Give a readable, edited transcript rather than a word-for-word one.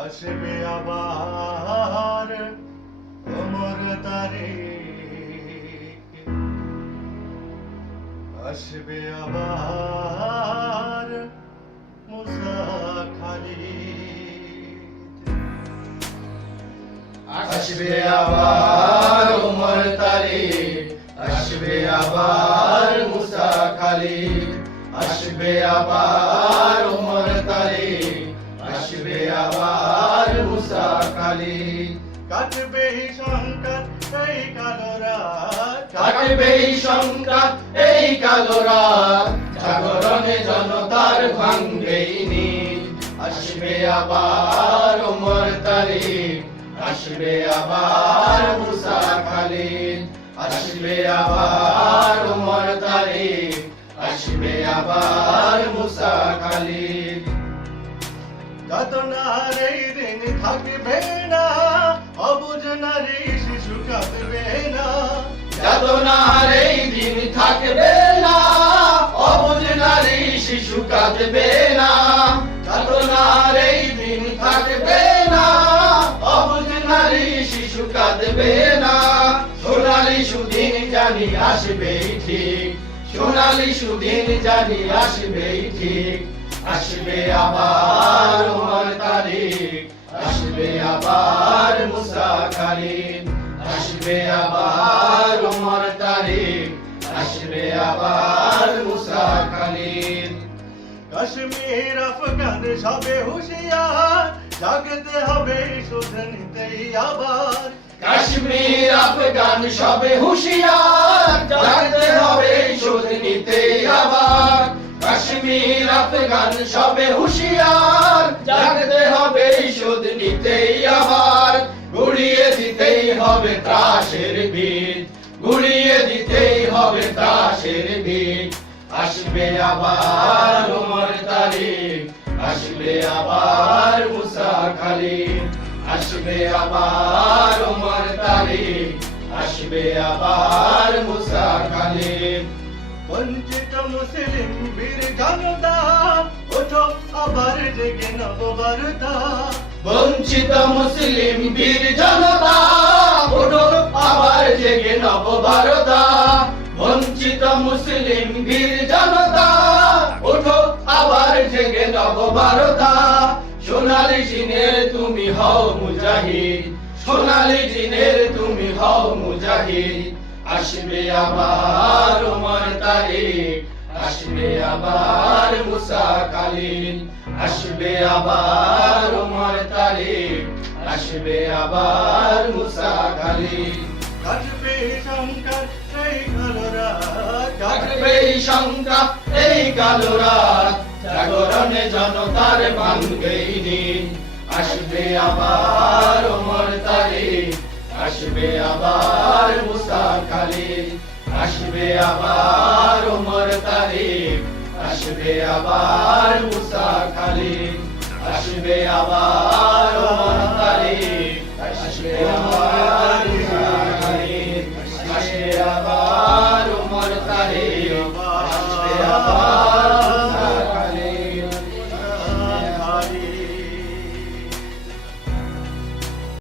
আসবে আবার ওমর তারিক, আসবে আবার মুসা খালিদ, আসবে আবার ওমর তারিক, আসবে আবার মুসা খালিদ, আসবে আবার ওমর তারিক, আসবে আবার মুসা খালিদ। কাটবে এই সংকট এই কালো রাত, কাটবে এই সংকট এই কালো রাত, জাগরণে জনতার ভাঙবেই নীল। আসবে আবার ওমর তারিক, আসবে আবার মুসা খালিদ, আসবে আবার ওমর তারিক, আসবে আবার মুসা খালিদ। যাতনার এই দিন থাকবে না, অবুঝ নারী শিশু কাঁদবে না। যাতনার এই দিন থাকবে না, অবুঝ নারী শিশু কাঁদবে না। যাতনার এই দিন থাকবে না, অবুঝ নারী শিশু কাঁদবে না। সোনালী সুদিন জানি আসবেই ঠিক, সোনালী সুদিন জানি আসবেই ঠিক। আসবে আবার ওমর তারিক, আসবে আবার মুসা খালিদ, আসবে আবার ওমর তারিক, আসবে আবার মুসা খালিদ। কাশ্মীর আফগান সবে হুঁশিয়ার, জাগতে হবে শোধ নিতেই আবার। কাশ্মীর আফগান সবে হুঁশিয়ার, জাগতে হবে শোধ নিতেই আবার। কাশ্মীর আফগান সবে হুঁশিয়ার, জাগতে হবে শোধ নিতেই আবার। গুড়িয়ে দিতেই হবে ত্রাসের বীজ, গুড়িয়ে দিতেই হবে ত্রাসের বীজ। আসবে আবার ওমর তারিক, আসবে আবার মুসা খালিদ, আসবে আবার ওমর তারিক, আসবে আবার মুসা খালিদ। বঞ্চিত মুসলিম বীর জনতা, ওঠো আবার জেগে নববারতা। বঞ্চিত মুসলিম বীর জনতা, ওঠো আবার জেগে নববারতা। বঞ্চিত মুসলিম বীর জনতা, ওঠো আবার জেগে নববারতা। সোনালী দিনের তুমি হও মুজাহিদ, সোনালী দিনের তুমি হও মুজাহিদ। আসবে আবার ওমর তারিক, আসবে আবার মুসা খালিদ, আসবে আবার ওমর তারিক, আসবে আবার মুসা খালিদ। কাটবে সংকট এই কালো রাত, কাটবে সংকট এই কালো রাত, জাগরণে জনতার ভাঙবেই নীল। আসবে আবার ওমর তারিক, আসবে আবার মুসা খালিদ, আসবে আবার ওমর তারিক, আসবে আবার মুসা খালিদ, আসবে আবার ওমর তারিক, আসবে আবার